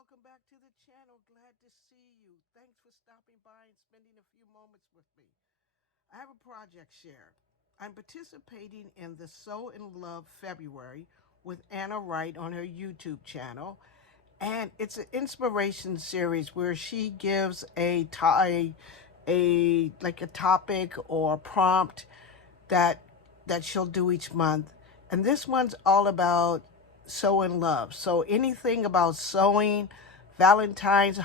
welcome back to the channel. Glad to see you. Thanks for stopping by and spending a few moments with me. I have a project share. I'm participating in the Sew in Love February with Anna Wight on her YouTube channel. And it's an inspiration series where she gives a topic or prompt that she'll do each month. And this one's all about sew in love. So anything about sewing, Valentine's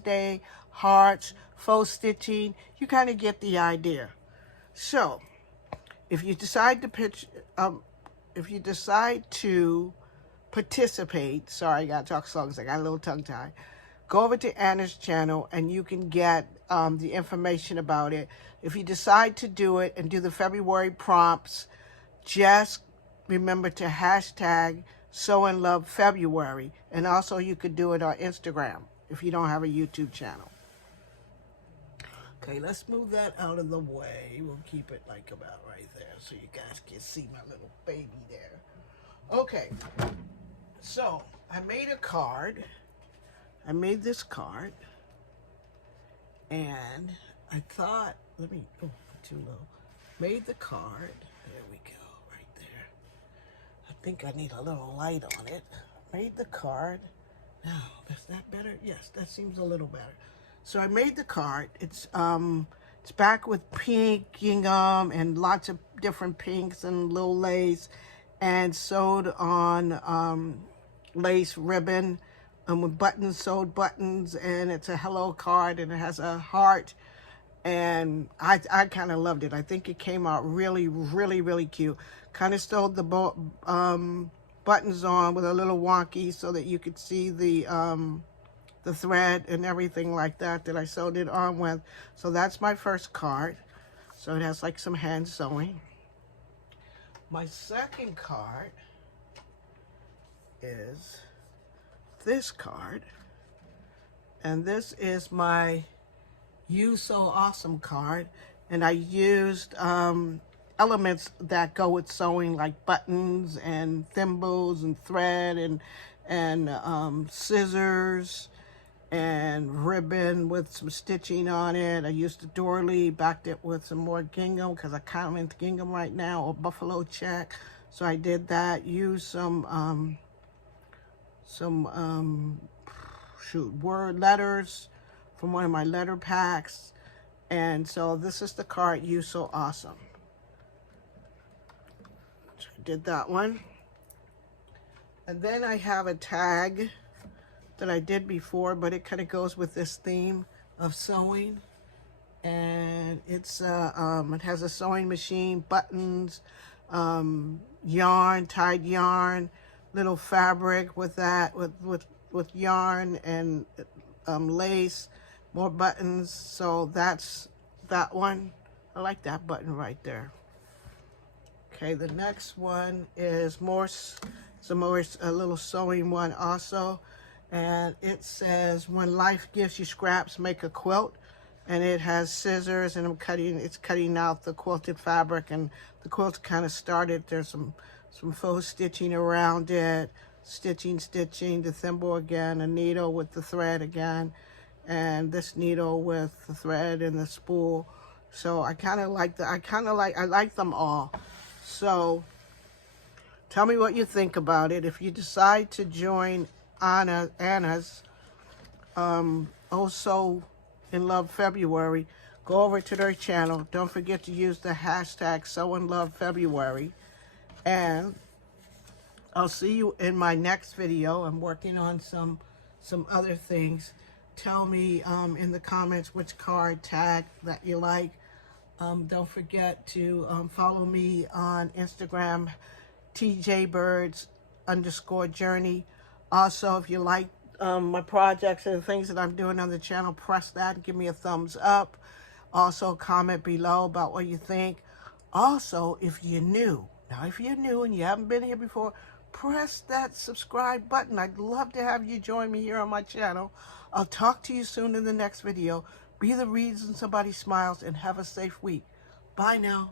Day, hearts, faux stitching, you kind of get the idea. So if you decide to participate, sorry, I gotta talk slow because I got a little tongue tie. Go over to Anna's channel and you can get the information about it. If you decide to do it and do the February prompts, just remember to hashtag sewinlovefebruary. And also you could do it on Instagram if you don't have a YouTube channel. Okay, let's move that out of the way. We'll keep it like about right there so you guys can see my little baby there. Okay, so I made a card. I made this card, and I thought, too low. Made the card. There we go, right there. I think I need a little light on it. Made the card. Now, is that better? Yes, that seems a little better. So I made the card. It's back with pink gingham and lots of different pinks and little lace, and sewed on lace ribbon. With buttons, sewed buttons, and it's a hello card, and it has a heart, and I kind of loved it. I think it came out really, really, really cute. Kind of sewed the buttons on with a little wonky so that you could see the thread and everything like that I sewed it on with. So that's my first card. So it has like some hand sewing. My second card is this card, and this is my You So Awesome card, and I used elements that go with sewing, like buttons and thimbles and thread and scissors and ribbon with some stitching on it. I used a doily, backed it with some more gingham because I'm kind of into gingham right now, or buffalo check, so I did that. Used some word letters from one of my letter packs. And so this is the card, You So Awesome. So I did that one. And then I have a tag that I did before, but it kind of goes with this theme of sewing. And it's it has a sewing machine, buttons, yarn, tied yarn, little fabric with that, with yarn and lace, more buttons. So that's that one. I like that button right there. Okay, the next one is a little sewing one also, and it says, when life gives you scraps, make a quilt. And it has scissors, and it's cutting out the quilted fabric, and the quilt's kind of started. There's some faux stitching around it, stitching, the thimble again, a needle with the thread again, and this needle with the thread and the spool. So I like them all. So tell me what you think about it. If you decide to join Anna's Also in Love February, go over to their channel. Don't forget to use the hashtag sewinlovefebruary. And I'll see you in my next video. I'm working on some other things. Tell me in the comments which card tag that you like. Don't forget to follow me on Instagram, Tjayebirds_journey. Also, if you like my projects and the things that I'm doing on the channel, press that and give me a thumbs up. Also, comment below about what you think. Also, if you're new and you haven't been here before, press that subscribe button. I'd love to have you join me here on my channel. I'll talk to you soon in the next video. Be the reason somebody smiles, and have a safe week. Bye now.